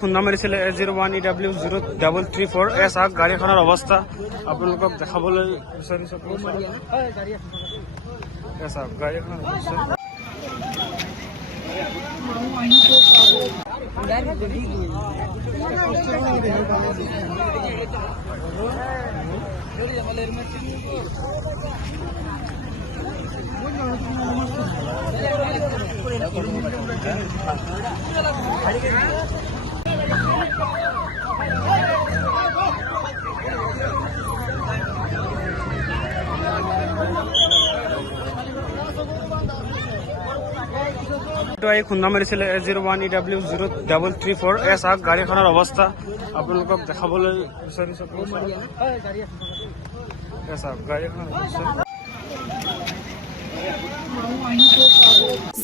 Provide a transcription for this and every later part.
খুন্দা মাৰিছিলে A01EW0334 চাওক গাড়ীখনৰ অৱস্থা আপোনালোকক দেখাবলৈ বিচাৰিছো। চাওক গাড়ীখনৰ অৱস্থা খুন্দা মাৰিছিলে A01EW0334 চাওক গাড়ীখনৰ অৱস্থা আপোনালোকক দেখাবলৈ বিচাৰিছো। চাওক গাড়ীখনৰ অৱস্থা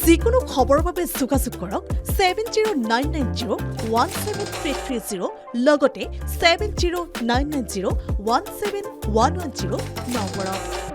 যিকোনো খবৰৰ বাবে যোগাযোগ কৰক 7099017330 লগতে 7099017110 নম্বৰত।